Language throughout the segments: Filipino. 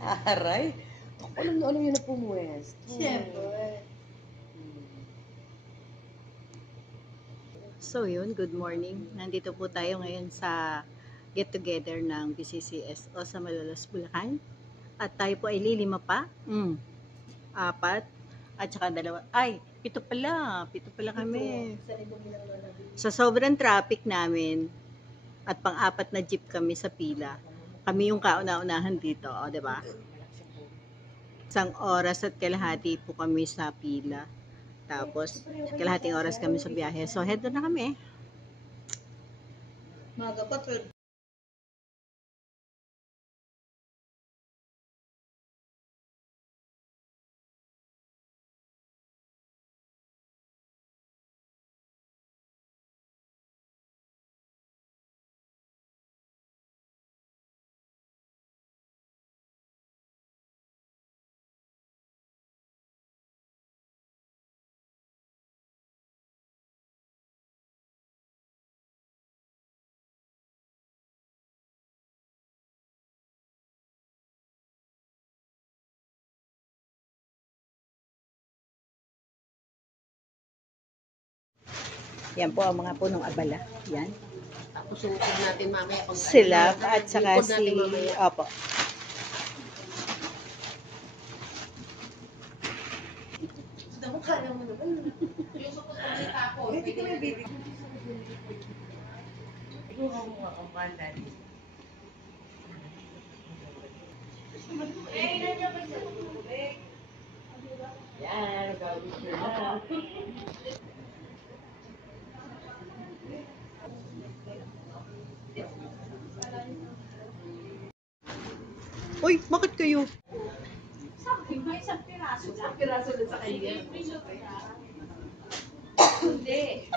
Aray. Ako alam yun na pumuwesto. Siyempre. So yun, good morning. Nandito po tayo ngayon sa get together ng BCCSO sa Malolos, Bulacan. At tayo po ay lilima pa. 4 at saka 2. Ay, 7 pala. 7 pala kami. Sa sobrang traffic namin at pang-4 na jeep kami sa pila. Kami yung kauna-unahan dito, o, 'di ba? 1 oras at kalahati po kami sa pila. Tapos, kalahating oras kami sa biyahe. So, head na kami. Maga pa, 12. Yan po ang mga punong abala. Yan. Tapos yung ukod natin mamaya. Sila at saka si... Opo. Kaya mo naman. Yung sa pagkakalita ako. Hindi ko may baby. Iguha mo nga ang bandan. Nandiyan ba siya? Yan, gawin siya na. Uy, bakit kayo? Isang piraso lang. Isang piraso lang sa kanya. Hindi.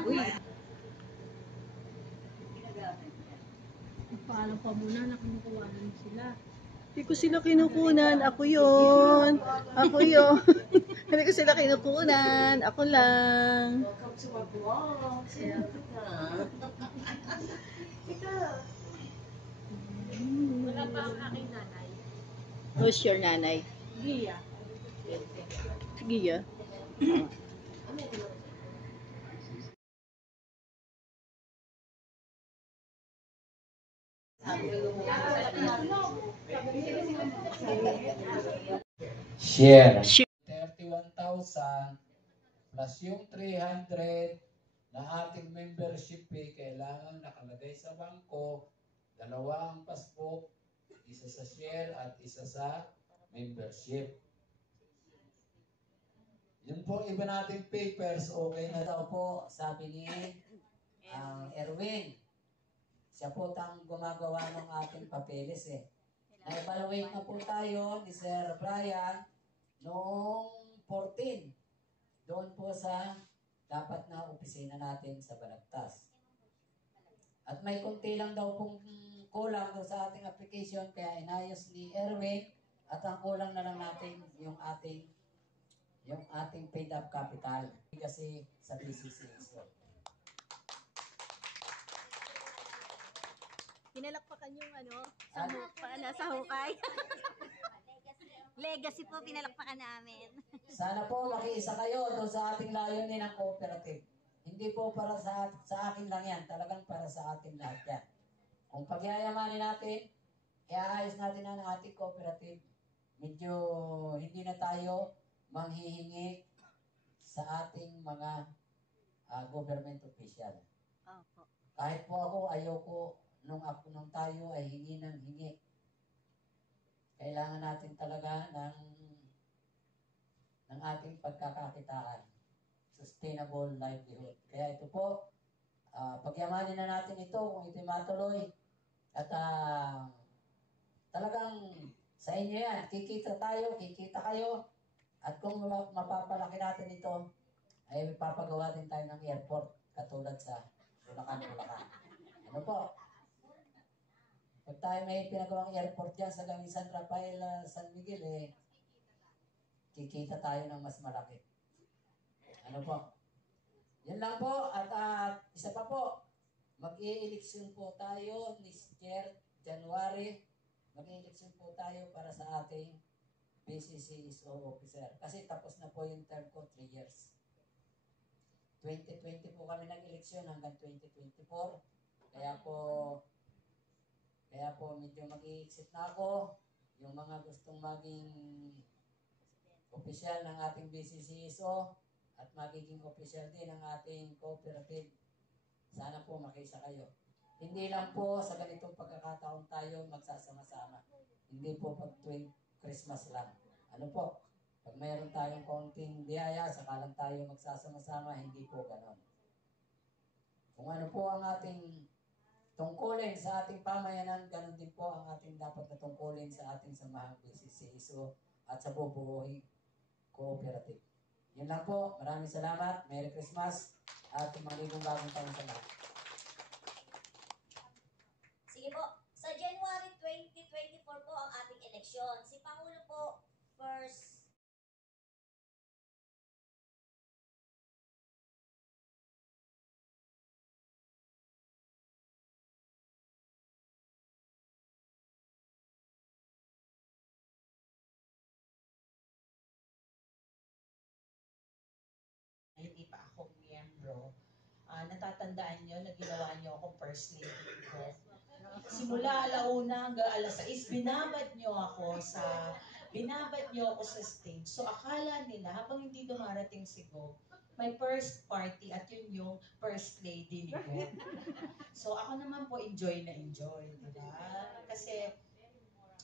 Uy. Paalam pa muna na kinukuhanan sila. Hindi ko sila kinukunan. Ako yun. Ako yun. Hindi ko sila kinukunan. Ako lang. Welcome to my vlog. Wala pa ang aking nanay. Who's your nanay? Gia. Gia. Share. 31,000 Share. plus yung 300 na ating membership fee, kailangan nakalagay sa bangko, 2 ang passbook, isa sa share at isa sa membership. Yun po, iba nating papers, okay na daw po, sabi ni Erwin. Siya po tang gumagawa ng ating papeles eh. Na-evaluate na po tayo ni Sir Brian noong 14. Doon po sa dapat na opisina natin sa Balagtas. At may kunti lang daw pong kulang daw sa ating application kaya inayos ni Erwin at ang kulang na lang natin yung ating paid up capital kasi sa BCCSO. Pinalakpakan yung sa hukay. Legacy po, pinalakpakan namin. Sana po makiisa kayo doon sa ating layunin ng cooperative. Hindi po para sa akin lang yan, talagang para sa ating lahat yan. Kung pagyayamanin natin, iaayos natin ang ating cooperative. Medyo hindi na tayo manghihingi sa ating mga government official. Opo. Kahit po ako, ayoko nung tayo ay hingi ng hingi. Kailangan natin talaga ng ating pagkakakitaan. Sustainable livelihood. Kaya ito po, pagyamanin na natin ito kung ito'y matuloy. At talagang sa inyo yan, kikita tayo, kikita kayo. At kung mapapalaki natin ito, ay papagawa din tayo ng airport katulad sa Bulacan. Ano po? Pag tayo may pinagawang airport dyan sa gaming San Rafael, San Miguel, kikita tayo ng mas malaki. Ano po? Yan lang po. At isa pa po, mag-i-eleksyon po tayo ni Chair January, mag-election po tayo para sa ating BCCSO officer. Kasi tapos na po yung term ko, 3 years. 2020 po kami nag-eleksyon hanggang 2024. Kaya po medyo mag-i-exit na ako. Yung mga gustong maging opisyal ng ating BCCSO at magiging opisyal din ng ating cooperative. Sana po makisa kayo. Hindi lang po sa ganitong pagkakataon tayo magsasama-sama. Hindi po pag tuwing Christmas lang. Ano po? Pag mayroon tayong konting biyaya, saka lang tayo magsasama-sama, hindi po ganon. Kung ano po ang ating tungkulin sa ating pamayanan, ganon din po ang ating dapat na tungkulin sa ating samahang BCCSO at sa bubuhay cooperative. Yun lang po. Maraming salamat. Merry Christmas at magiging bagong taon sa lahat. Sige po, sa January 2024 po ang ating eleksyon. Si Pangulo po, first hindi pa ako miyembro, natatandaan nyo na ginawa nyo akong first lady ko. Simula alauna hanggang alas 6, binabad nyo ako sa stage. So akala nila habang hindi dumarating si Go, may first party at yun yung first lady ni Go. So ako naman po enjoy na enjoy, di ba? Kasi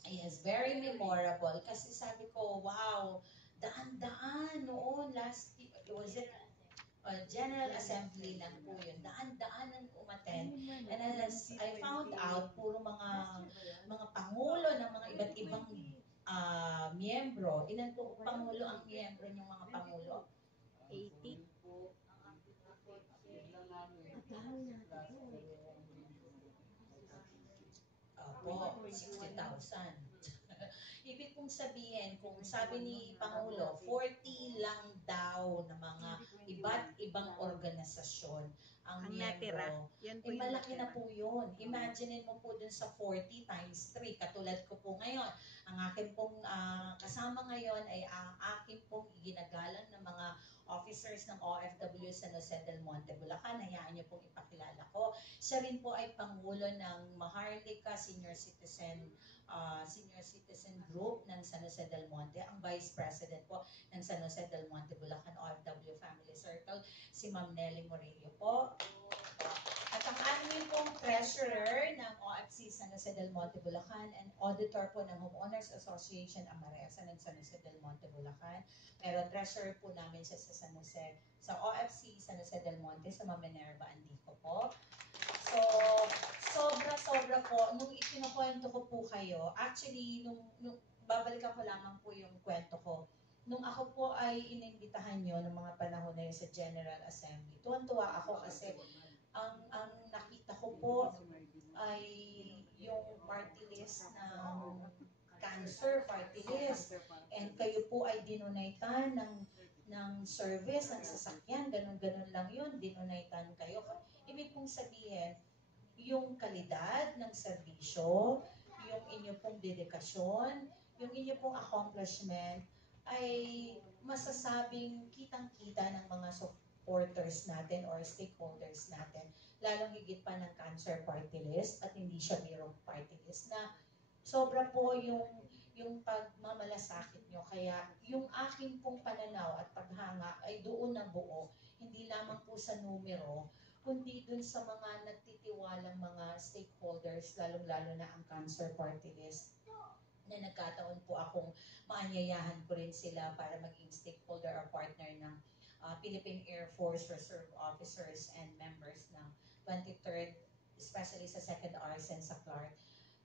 yes, very memorable. Kasi sabi ko, wow, daan-daan noon last year, was it General Assembly lang po yun. Daan-daanan umaten. And as I found out, puro mga pangulo ng mga iba't ibang miyembro. Ilan po pangulo ang miyembro ng mga pangulo? 80. Opo, 60,000. Ibig kong sabihin, kung sabi ni Pangulo, 40 lang daw na mga iba't ibang organisasyon ang natira. miyembro. Yan po Eh, yung malaki natira. na po yun. Imaginein mo po dun sa 40 times 3. Katulad ko po ngayon. Ang akin pong kasama ngayon ay ang akin pong iginagalang ng mga officers ng OFW sa San Jose del Monte, Bulacan. Hayaan niyo pong ipakilala ko. Siya rin po ay Pangulo ng Maharlika Senior Citizen Group ng San Jose del Monte, ang Vice President po ng San Jose del Monte, Bulacan OFW Family Circle, si Ma'am Nelly Morillo po. At ang amin pong treasurer ng OFC San Jose del Monte, Bulacan and auditor po ng Homeowners Association Amaresa ng San Jose del Monte, Bulacan. Pero treasurer po namin siya sa San Jose, sa OFC San Jose del Monte, sa Ma'am Minerva Andico po. So, sobra-sobra po, nung ikinukwento ko po kayo, actually, nung babalikan ko lamang po yung kwento ko, nung ako po ay inimbitahan nyo ng mga panahon na yun sa General Assembly, tuwan-tuwa ako kasi ang nakita ko po ay yung party list ng cancer party list. And kayo po ay dinonaytan ng service, ng sasakyan, ganun-ganun lang yun, dinonaytan kayo. Ibig pong sabihin, yung kalidad ng serbisyo, yung inyo pong dedikasyon, yung inyo pong accomplishment, ay masasabing kitang-kita ng mga supporters natin or stakeholders natin, lalong higit pa ng cancer party list at hindi siya birong party list na sobra po yung pagmamalasakit nyo. Kaya yung aking pong pananaw at paghanga ay doon na buo, hindi lamang po sa numero, kundi dun sa mga nagtitiwalang mga stakeholders, lalong-lalo na ang cancer party list, na nagkataon po akong maanyayahan ko rin sila para maging stakeholder or partner ng Philippine Air Force Reserve Officers and members ng 23rd, especially sa 2nd RSN sa Clark.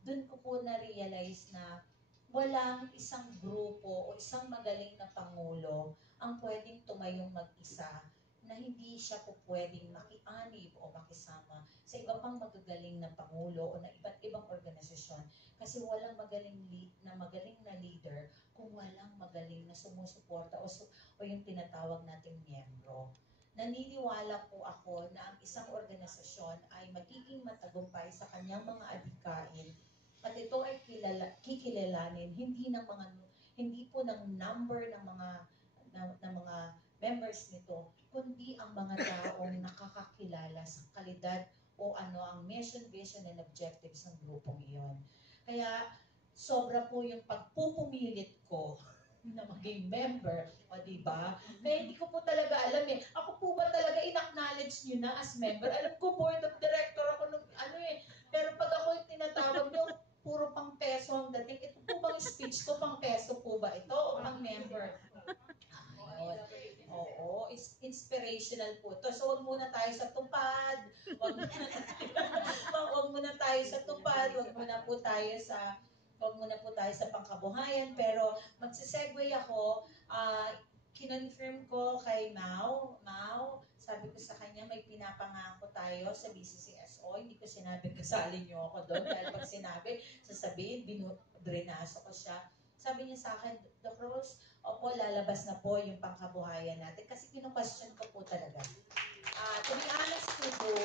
Doon ko po na-realize na walang isang grupo o isang magaling na pangulo ang pwedeng tumayong mag-isa na hindi siya po pwedeng makianib o makisama sa iba pang magagaling na pangulo o na iba't ibang organisasyon. Kasi walang magaling na leader kung walang magaling na sumusuporta o yung tinatawag nating miyembro. Naniniwala po ako na ang isang organisasyon ay magiging matagumpay sa kanyang mga adhikain kikilalanin hindi po ng number ng mga members nito, kundi ang mga taong nakakakilala sa kalidad o ano ang mission, vision, and objectives ng grupong iyon. Kaya sobra po yung pagpupumilit ko na maging member, o diba? Kaya hindi ko po talaga alam eh. Ako po ba talaga in-acknowledge nyo na as member? Alam ko, board of director ako nung pero pag ako yung tinatawag nyo, puro pang peso ang dating. Ito po bang speech ko, pang peso po ba ito o pang member? Ayun. Oo, inspirational po to. So, wag muna tayo sa tupad. Wag muna tayo sa tupad. Wag muna po tayo sa pangkabuhayan. Pero, magsisegue ako. Kinonfirm ko kay Mau, sabi ko sa kanya, may pinapangako tayo sa BCCSO. Hindi ko sinabi, kasali niyo ako doon. Dahil pag sinabi, sasabihin, drenaso ko siya. Sabi niya sa akin, Doc Rose, opo, lalabas na po yung pangkabuhayan natin. Kasi kino-question ko po talaga. To be honest with you,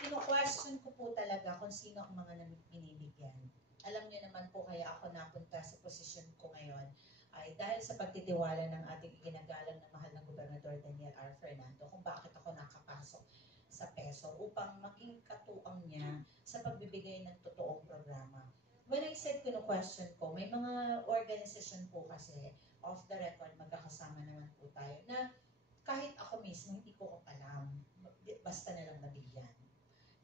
kino-question ko po talaga kung sino ang mga binibigyan. Alam niyo naman po kaya ako napunta sa posisyon ko ngayon ay dahil sa pagtitiwala ng ating iginagalang na mahal na Gobernador Daniel R. Fernando kung bakit ako nakapasok sa PESO upang maging katuang niya sa pagbibigay ng totoong programa. When I said question ko, may mga organisasyon po kasi off the record, magkakasama naman po tayo na kahit ako mismo hindi ko alam, basta na lang nabigyan.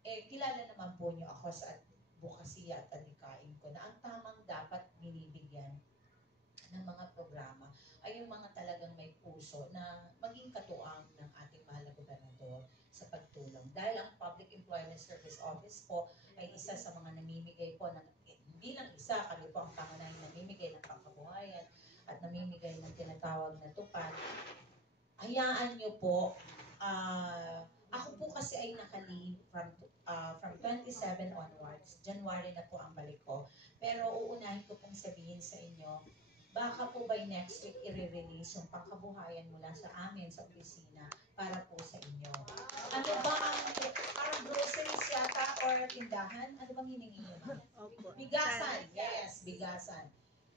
Kilala naman po niyo ako sa advokasya at adikain ko na ang tamang dapat binibigyan ng mga programa ay yung mga talagang may puso na maging katuang ng ating mahal na gobernador sa pagtulong. Dahil ang Public Employment Service Office po ay isa sa mga namimigay po ng, hindi lang isa, kami po ang pangunahing namimigay ng pangkabuhayan at namimigay ng tinatawag na tupad. Hayaan niyo po, ako po kasi ay naka-leave from 27 onwards. January na po ang balik ko. Pero uunahin ko pong sabihin sa inyo, baka po by next week i-release yung pangkabuhayan mula sa amin sa opisina para po sa inyo. Ano ba ang parang groceries yata or tindahan? Ano bang hiningi nyo? Opo. Bigasan. Yes, bigasan.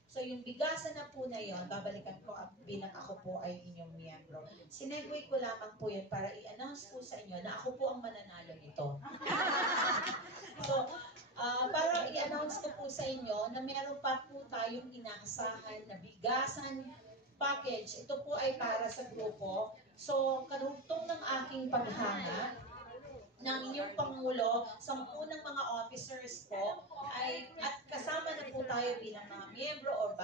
So yung bigasan na po na yon, babalikan ko bilang ako po ay inyong miyembro. Sinegue ko lamang po yun para i-announce po sa inyo na ako po ang mananalo nito. So, para i-announce ko po sa inyo na meron pa po tayong inaasahan na bigasan package. Ito po ay para sa grupo. So, karugtong ng aking paghanga ng inyong Pangulo, 10 mga officers po, at kasama na po tayo bilang mga miyembro o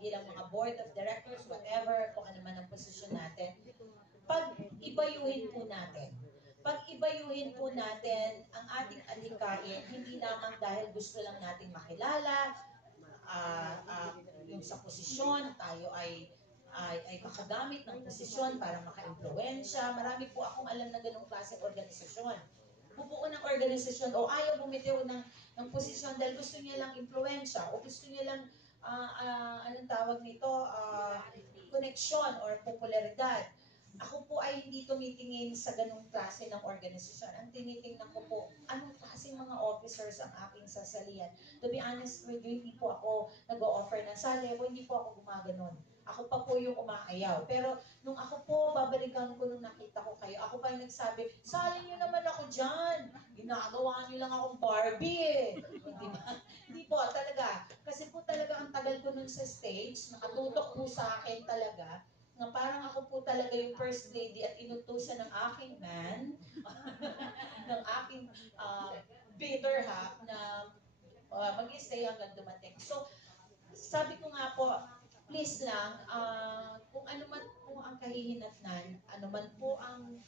bilang mga board of directors, whatever, kung ano man ang posisyon natin, pag-ibayuhin po natin. Pag-ibayuhin po natin ang ating adhikain, hindi lamang dahil gusto lang nating makilala, yung sa posisyon, tayo ay makagamit ng posisyon para maka-impluwensya. Marami po akong alam na ganong klaseng organisasyon. Bubuo ng organisasyon o ayaw bumitiw ng posisyon dahil gusto niya lang impluwensya o gusto niya lang, anong tawag nito, koneksyon or popularidad. Ako po ay hindi tumitingin sa ganung klase ng organisasyon. Ang tinitingnan ko po, anong klaseng mga officers ang aking sasalihan. To be honest with you, hindi po ako nag-o-offer ng sali o hindi po ako gumaganon. Ako pa po yung umaayaw. Pero nung ako po, babalikan ko nung nakita ko kayo, ako pa yung nagsabi, sali nyo naman ako dyan. Ginagawa nyo lang akong Barbie eh. Hindi ba? Hindi po, talaga. Kasi po talaga ang tagal ko nun sa stage, nakatutok po sa akin talaga, na parang ako po talaga yung first lady at inutusan ng aking man, ng aking bitter half na mag-stay hanggang dumating. So, sabi ko nga po, please lang, kung ano man po ang kahihinatnan, ano man po ang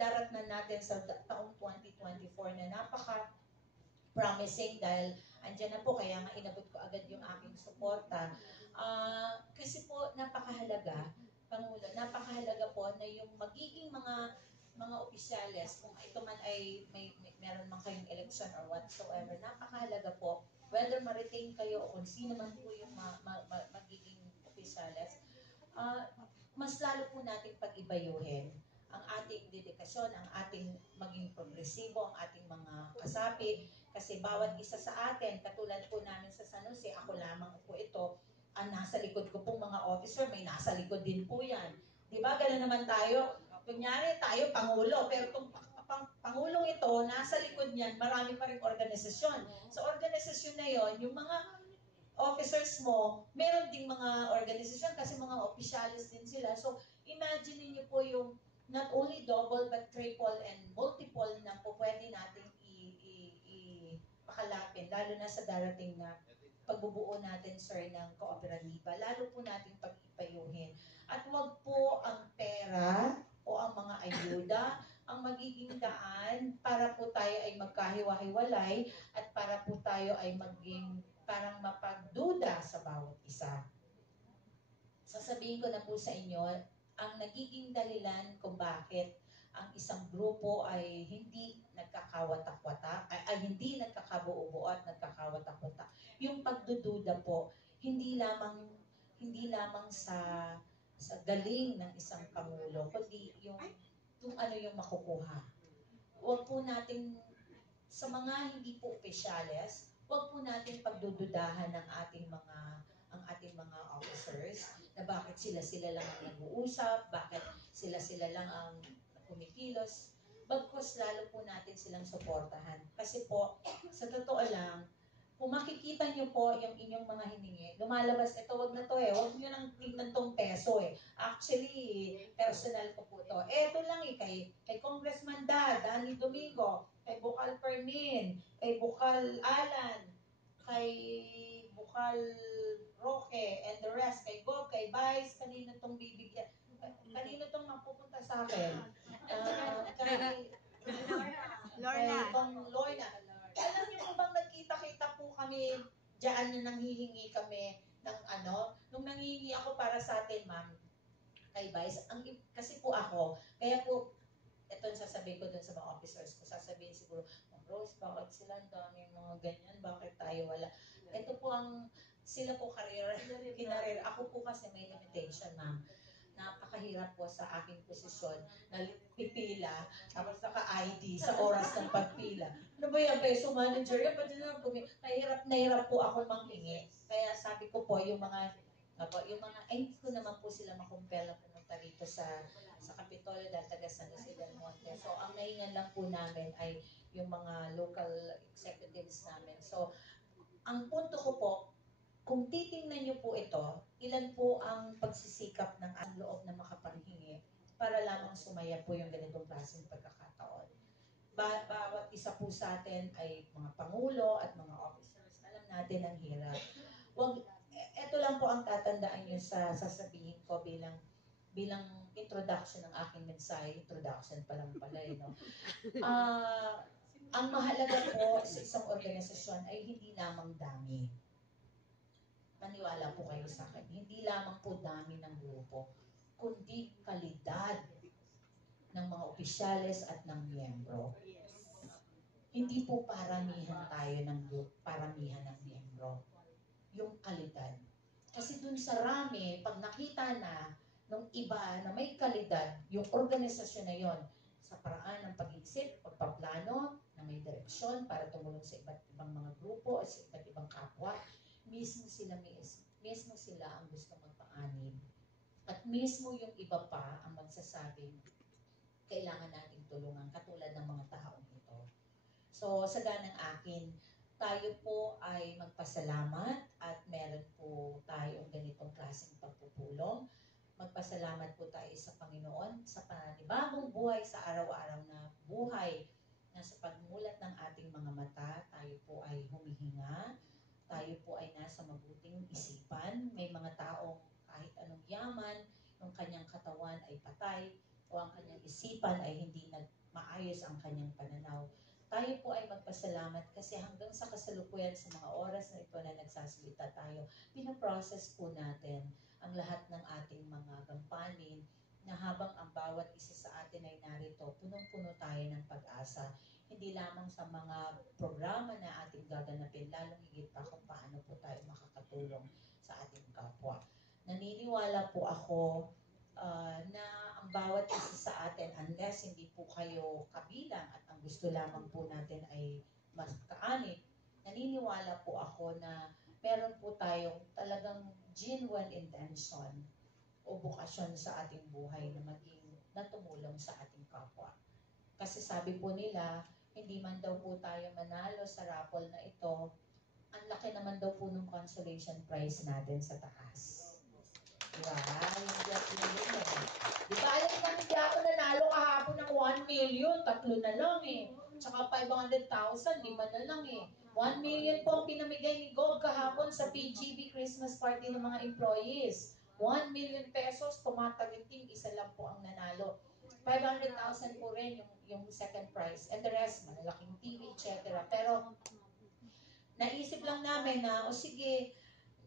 daratnan natin sa taong 2024 na napaka-promising dahil andyan na po, kaya nga inabot ko agad yung aking suporta. Kasi po, napakahalaga, Pangulo, napakahalaga po na yung magiging mga opisyales, kung ito man ay meron man kayong election or whatsoever, napakahalaga po whether ma-retain kayo o kung sino man po yung magiging opisyales, mas lalo po natin pag-ibayuhin ang ating dedikasyon, ang ating maging progresibo, ang ating mga kasapi. Kasi bawat isa sa atin, katulad po namin sa San Jose, ako lamang po ito, ang nasa likod ko pong mga officer, may nasa likod din po yan. Di ba? Ganun naman tayo. Kunyari tayo, Pangulo, pero itong Pangulong ito, nasa likod niyan, marami pa rin organisasyon. Sa organisasyon na yon, yung mga officers mo, meron ding mga organisasyon kasi mga opisyalis din sila. So, imagine niyo po yung not only double but triple and multiple na po pwede nating pakalapin, lalo na sa darating na pagbubuo natin, sir, ng kooperatiba, lalo po nating pag-ipayuhin. At wag po ang pera o ang mga ayuda ang magiging daan para po tayo ay magkahiwa-hiwalay at para po tayo ay maging parang mapagduda sa bawat isa. Sasabihin ko na po sa inyo, ang nagiging dahilan kung bakit ang isang grupo ay hindi nagkakawatak-watak, ay hindi nagkakabuo-buo at nagkakawatak-watak. Yung pagdududa po, hindi lamang sa galing ng isang pangulo, kundi yung ano yung makukuha. Huwag po natin, sa mga hindi po opisyales, huwag po natin pagdududahan ng ating mga officers na bakit sila lang ang nag-uusap, bakit sila lang ang kumikilos. Bagkus lalo po natin silang suportahan. Kasi po, sa totoo lang, kung makikita nyo po yung inyong mga hiningi, lumalabas ito, wag na to wag nyo nang tingnan tong peso Actually, personal ko po to. Eto lang kay Congressman Danny Domingo, kay Bukal Fermin, kay Bukal Alan, kay Bukal Roque, and the rest, kay Bob, kay Vice, kanino tong bibigyan, kanino tong mapupunta sa akin? Kay Lorna. Lorna. Alam niyo po bang nagkita-kita po kami diyan na nanghihingi kami ng nung nanghihingi ako para sa atin, ma'am, kay Vice, kasi po ako, kaya po, ito yung sasabihin ko dun sa mga officers ko, sasabihin siguro, Ma'am Rose, bakit sila ang dami mga ganyan, bakit tayo wala? Ito po sila po kinarir. Ako po kasi may limitation, ma'am. Napakahirap po sa aking posisyon na pipila, tapos naka-ID sa oras ng pagpila. Ano ba yan, peso manager? Yan, pati na hirap po ako manghingi. Kaya sabi ko po, hindi ko naman po sila makumpel na pumunta rito sa Kapitolyo dahil taga San Jose del Monte. So, ang nahingan lang po namin ay yung mga local executives namin. So, ang punto ko po, kung titingnan niyo po ito, ilan po ang pagsisikap ng ang loob na makapanghingi para lamang sumaya po yung ganitong klaseng pagkakataon. Bawat isa po sa atin ay mga pangulo at mga officers. Alam natin ang hirap. Ito lang po ang tatandaan niyo sa sasabihin ko bilang introduction ng aking mensahe. Introduction pa lang pala, no? Ang mahalaga po sa isang organisasyon ay hindi lamang dami. Maniwala po kayo sa akin. Hindi lamang po dami ng grupo, kundi kalidad ng mga opisyales at ng miyembro. Hindi po paramihan tayo paramihan ng miyembro. Yung kalidad. Kasi dun sa rami, pag nakita na ng iba na may kalidad, yung organisasyon na yon sa paraan ng pag-iisip, pagpaplano, na may direksyon para tumulong sa iba't ibang mga grupo at sa iba't ibang kapwa, mismo sila ang gusto magpaanib. At mismo yung iba pa ang magsasabing kailangan nating tulungan katulad ng mga taong ito. So, sa ganang akin, tayo po ay magpasalamat at meron po tayong ganitong klaseng pagpupulong. Magpasalamat po tayo sa Panginoon sa panibagong buhay sa araw-araw na buhay na sa pagmulat ng ating mga mata, tayo po ay humihinga, tayo po ay nasa mabuting isipan. May mga taong kahit anong yaman, yung kanyang katawan ay patay o ang kanyang isipan ay hindi maayos ang kanyang pananaw. Tayo po ay magpasalamat kasi hanggang sa kasalukuyan sa mga oras na ito na nagsasalita tayo, pinaprocess po natin ang lahat ng ating mga gampanin na habang ang bawat isa sa atin ay narito, punong-puno tayo ng pag-asa. Hindi lamang sa mga programa na ating gaganapin, lalong higit pa kung paano po tayo makakatulong sa ating kapwa. Naniniwala po ako na ang bawat isa sa atin unless hindi po kayo kabilang at ang gusto lamang po natin ay mas kaanit, naniniwala po ako na meron po tayong talagang genuine intention o bukasyon sa ating buhay na maging natumulong sa ating kapwa. Kasi sabi po nila, hindi man daw po tayo manalo sa raffle na ito, ang laki naman daw po ng consolation prize natin sa taas. Diba? Hindi ako pinagin. Diba, alam ka, hindi ako nanalo kahapon ng 1 million, 3 na lang eh. Tsaka 500,000, 5 na lang eh. 1 million po ang pinamigay ni Gog kahapon sa PGB Christmas party ng mga employees. 1 million pesos, tumatagiting, isa lang po ang nanalo. 500,000 po rin yung second prize. And the rest, malalaking TV, etc. Pero, naisip lang namin na, o sige,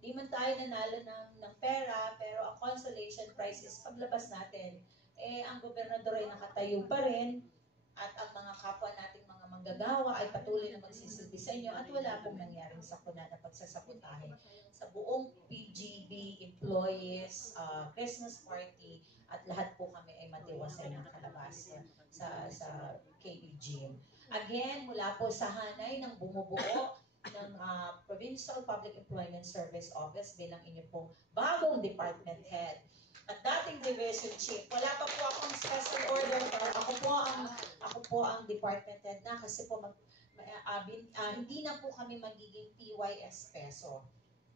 di man tayo nanalo ng pera, pero ang consolation prize is paglabas natin, ang gobernador ay nakatayo pa rin, at ang mga kapwa nating mga manggagawa ay patuloy na magsisilbi sa inyo, at wala pong nangyaring sakuna na pagsasabutahe sa buong PGB employees, Christmas party, at lahat po kami ay matiwasay ng kalabas sa KB Gym. Again, mula po sa hanay ng bumubuo ng Provincial Public Employment Service Office bilang inyo pong bagong department head at dating division chief. Wala pa po akong special order, pero ako po ang department head na kasi po hindi na po kami magiging PYS peso.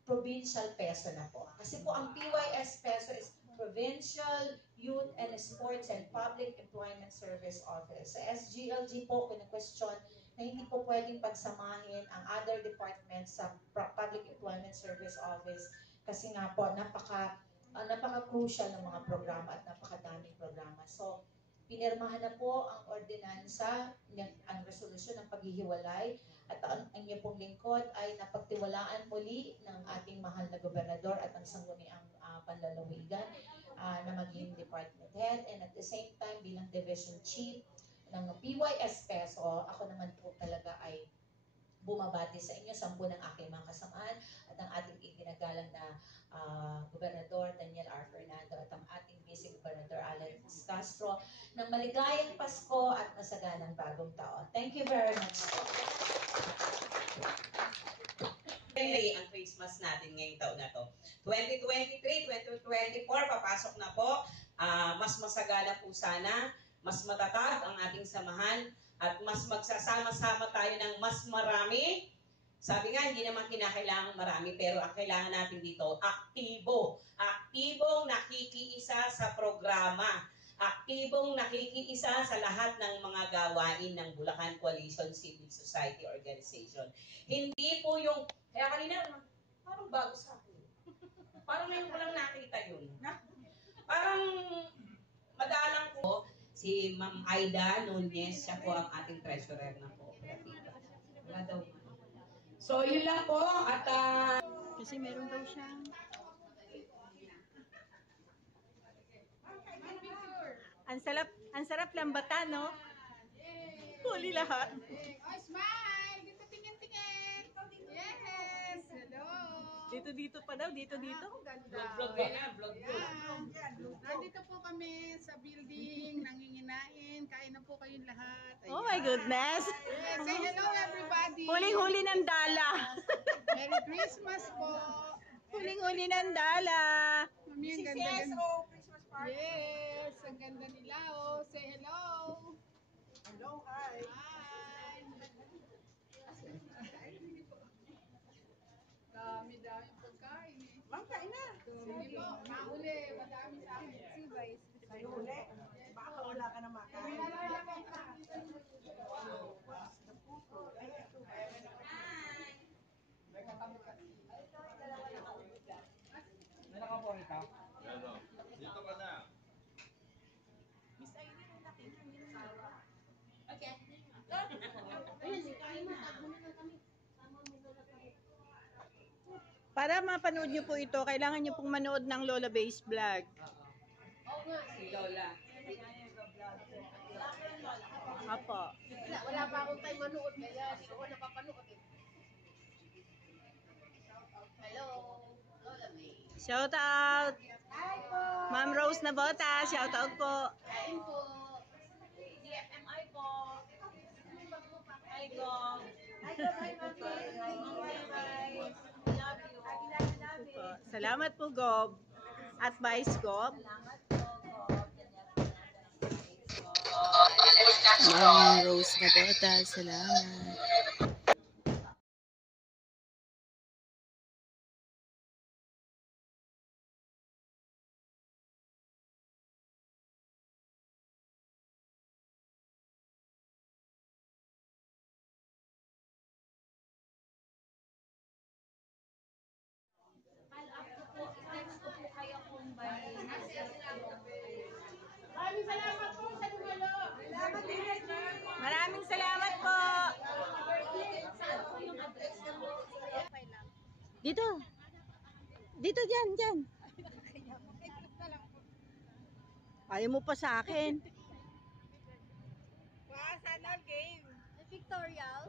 Provincial peso na po. Kasi po ang PYS peso is Provincial Youth and Sports and Public Employment Service Office. Sa SGLG po, kina-question na hindi po pwedeng pagsamahin ang other departments sa Public Employment Service Office kasi nga po napaka-crucial ng mga programa at napakadaming programa. So, pinirmahan na po ang ordinansa, ang resolusyon ng paghihiwalay at ang inyo pong lingkod ay napagtiwalaan muli ng ating mahal na gobernador at ang sangguniang panlalawigan na maging department head, and at the same time bilang division chief ng PYS peso, ako naman po talaga ay bumabati sa inyo, 10 ng aking mga kasamaan at ang ating iginagalang na Gobernador Daniel R. Fernando at ang ating Vice Gobernador Alex Castro ng maligayang Pasko at masaganang bagong taon. Thank you very much. Ang Christmas natin ngayong taon na to. 2023, 2024, papasok na po. Mas masagana po sana, mas matatag ang ating samahan, at mas magsasama-sama tayo ng mas marami. Sabi nga, hindi naman kinakailangan marami, pero ang kailangan natin dito, aktibo. Aktibong nakikiisa sa programa. Aktibong nakikiisa sa lahat ng mga gawain ng Bulacan Coalition Civil Society Organization. Hindi po yung, kaya kanina, parang bago sa akin. Parang ngayon ko lang nakita yun. Parang madalang ko, si Ma'am Aida Nunez, siya po ang ating treasurer na po. Wala daw. So, yun lang po. At Kasi meron daw siyang ang sarap lambatan, no? Huli lahat. Oh, smile! Dito tingin-tingin! Yes! Hello! Dito pa daw, dito. vlog na, vlog. Nandito po kami sa building, nanginginain. Kain na po kayong lahat. Oh my goodness. Yes, say hello everybody! Huling-huli ng dala. Merry Christmas po! Huling-huli ng dala. Mami, ang ganda-ganda. Yes, ang ganda nila. Oh, say hello! Hello, hi! Hi! Dami-dami pagkain eh. Ma'am, kain na! Sige po, mauli. Madami sa akin. Si Vice. Sa'yo uli? Baka wala ka na makain. Dito ka na. Para mapanood nyo po ito, kailangan nyo pong manood ng Lola Base Vlog. si Lola. Apo. Wala pa akong time manood kaya hindi ko napapanood eh. Hello, Lola May. Shout out. Hi po! Ma'am Rose Nabota, shout out po. Kain po! Salamat po, Gob. At Vice Gob. Ma'am Rose Nagota, salamat. Maraming salamat po. Dito. Dito, dyan. Ayaw mo pa sa akin. Wow, sana game. Victorial.